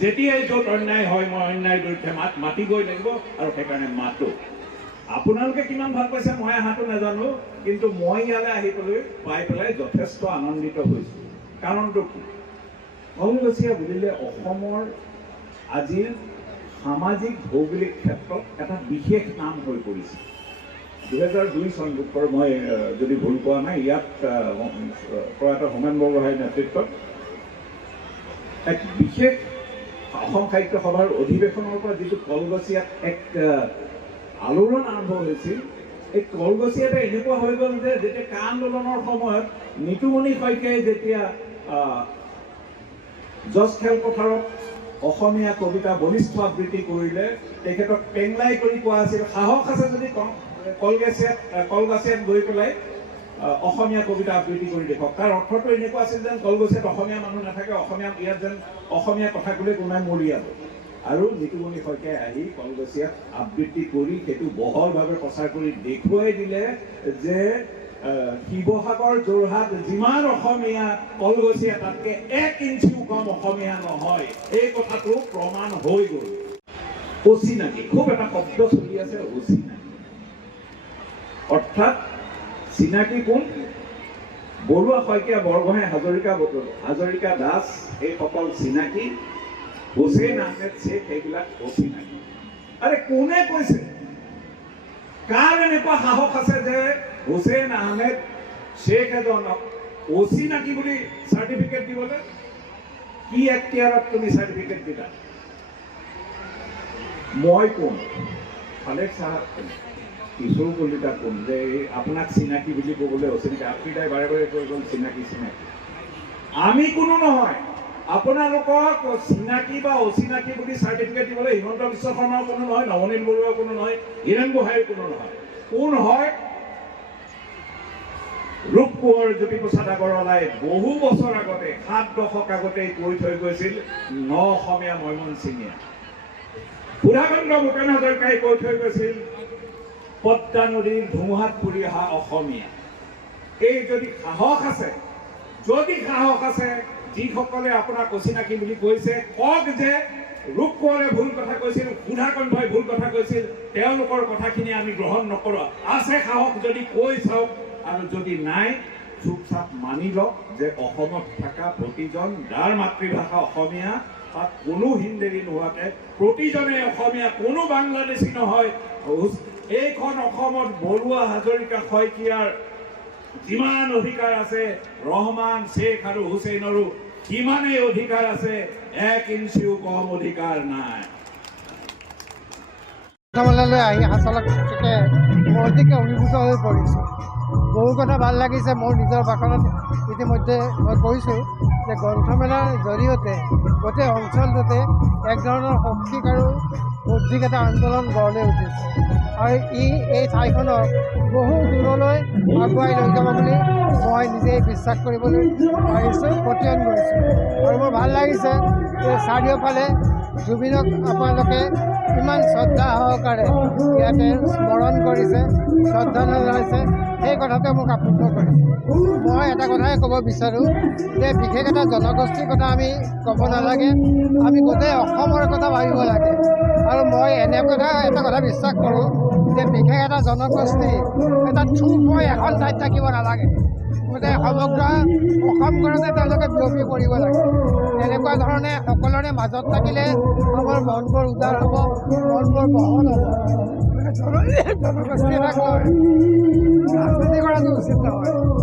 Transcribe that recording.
যেতিয়াই য'ত অন্যায় হয় মই অন্যায়ৰ বিৰুদ্ধে মাতিবই লাগিব আৰু সেইকাৰণে মাতো। আপোনালোকে কিমান ভাল পাইছে মই আহাটো নাজানো, কিন্তু মই ইয়ালৈ আহি পাই পেলাই যথেষ্ট আনন্দিত হৈছোঁ। কাৰণটো কি? কলগছিয়া বুলিলে অসমৰ আজিৰ সামাজিক ভৌগোলিক ক্ষেত্ৰত এটা বিশেষ নাম হৈ পৰিছে। 2002 চন মই যদি ভুল কোৱা নাই, ইয়াত প্ৰয়াত হোমেন বৰগোহাঁইৰ নেতৃত্বত এক বিশেষ অসম সাহিত্য সভাৰ অধিৱেশনৰ পৰা যিটো কলগছিয়াত এক আলোড়ন আৰম্ভ হৈছিল, এই কলগছিয়াতে এনেকুৱা হৈ গ'ল যে যেতিয়া কা আন্দোলনৰ সময়ত নিতুমণি শইকীয়াই যেতিয়া জজ খেলপথাৰত অসমীয়া কবিতা বলিষ্ঠ আবৃত্তি কৰিলে, তেখেতক টেংলাই কৰি কোৱা আছিল সাহস আছে যদি কলগছিয়াত গৈ পেলাই অসমীয়া কবিতা আবৃত্তি কৰি দেখক। তাৰ অৰ্থটো এনেকুৱা আছিল যেন কলগছিয়াত অসমীয়া মানুহ নাথাকে, ইয়াত যেন অসমীয়া কথা ক'লে কোনোবাই মৰিয়াব। আৰু নিতুমণি শইকীয়াই আহি কলগছিয়াত আবৃত্তি কৰি সেইটো বহলভাৱে প্ৰচাৰ কৰি দেখুৱাই দিলে যে শিৱসাগৰ যোৰহাট যিমান অসমীয়া, কলগছিয়া তাতকে 1 ইঞ্চিও কম অসমীয়া নহয়। এই কথাটো প্ৰমাণ হৈ গ'ল। অচিনাকি, খুব এটা শব্দ চলি আছে অচিনাকি, অৰ্থাৎ চিনাকি কোন? বৰুৱা, শইকীয়া, বৰগোহাঁই, হাজৰিকা দাস এইসকল চিনাকি, হুছেইন আহমেদ শ্বেখ এইবিলাক অচিনাকি। আৰে কোনে কৈছে? কাৰ এনেকুৱা সাহস আছে যে হুছেইন আহমেদ শ্বেখ এজনক অচিনাকি বুলি চাৰ্টিফিকেট দিবলৈ? কি এখতিয়াৰত তুমি চাৰ্টিফিকেট দিলা? মই কোন? খালেক চাহাব কোন? কিশোৰ কলিতা কোন যে আপোনাক চিনাকি বুলি ক'বলৈ অচিনাকি? আপুনি বাৰে বাৰে কৈ গ'ল চিনাকি চিনাকি। আমি কোনো নহয়। আপোনালোকক চিনাকি বা অচিনাকি বুলি চাৰ্টিফিকেট দিবলৈ হিমন্ত বিশ্ব শৰ্মাও কোনো নহয়, নৱনীল বৰুৱাও কোনো নহয়, হীৰেণ গোহাঁইও কোনো নহয়। কোন হয়? ৰূপ কোঁৱৰ জ্যোতিপ্ৰসাদ আগৰৱালাই বহু বছৰ আগতে, 7 দশক আগতেই কৈ থৈ গৈছিল ন অসমীয়া ময়মনসিঙীয়া। সুধাকান্ত ভূপেন হাজৰিকাই কৈ থৈ গৈছিল পদ্মা নদীৰ ধুমুহাত ফুৰি অহা অসমীয়া। এই যদি সাহস আছে, যিসকলে আপোনাক অচিনাকি বুলি কৈছে, কওক যে ৰূপ কোঁৱৰে ভুল কথা কৈছিল, সুধাকণ্ঠই ভুল কথা কৈছিল, তেওঁলোকৰ কথাখিনি আমি গ্ৰহণ নকৰোঁ। আছে সাহস যদি কৈ চাওক, আৰু যদি নাই চুপচাপ মানি লওক যে অসমত থকা প্ৰতিজন যাৰ মাতৃভাষা অসমীয়া, তাত কোনো হিন্দেৰী নোহোৱাকে প্ৰতিজনে অসমীয়া, কোনো বাংলাদেশী নহয়। এইখন অসমত বৰুৱা, হাজৰিকা, শইকীয়াৰ যিমান অধিকাৰ আছে, ৰহমান, শ্বেখ আৰু হুছেইনৰো সিমানেই অধিকাৰ আছে। 1 ইঞ্চিও কম অধিকাৰ নাই। আহি আচলতে মই অতিকে অভিভূত হৈ পৰিছোঁ। বহু কথা ভাল লাগিছে। মোৰ নিজৰ ভাষণত ইতিমধ্যে মই কৈছোঁ যে গ্ৰন্থমেলাৰ জৰিয়তে গোটেই অঞ্চলটোতে এক ধৰণৰ শৈক্ষিক আৰু বৌদ্ধিক এটা আন্দোলন গঢ় লৈ উঠিছে, আৰু এই ঠাইখনক বহু দূৰলৈ আগুৱাই লৈ যাব বুলি মই নিজেই বিশ্বাস কৰিবলৈ পাৰিছোঁ, পতিয়ন কৰিছোঁ। আৰু মোৰ ভাল লাগিছে যে চাৰিওফালে জুবিনক আপোনালোকে ইমান শ্ৰদ্ধা সহকাৰে ইয়াতে স্মৰণ কৰিছে, শ্ৰদ্ধা জনাইছে, সেই কথাটোৱে মোক আপ্লুত কৰিছে। মই এটা কথাই ক'ব বিচাৰোঁ যে বিশেষ এটা জনগোষ্ঠীৰ কথা আমি ক'ব নালাগে, আমি গোটেই অসমৰ কথা ভাবিব লাগে। আৰু মই এটা কথা বিশ্বাস কৰোঁ যে বিশেষ এটা জনগোষ্ঠী এটা থোক হৈ এখন ঠাইত থাকিব নালাগে, গতিকে সমগ্ৰ অসমখনতে তেওঁলোকে বিয়পি পৰিব লাগে। এনেকুৱা ধৰণে সকলোৰে মাজত থাকিলে আমাৰ মনবোৰ উদাৰ হ'ব, মনবোৰ বহল হ'ব। জনগোষ্ঠী এটাক লৈ ৰাজনীতি কৰাটো উচিত নহয়।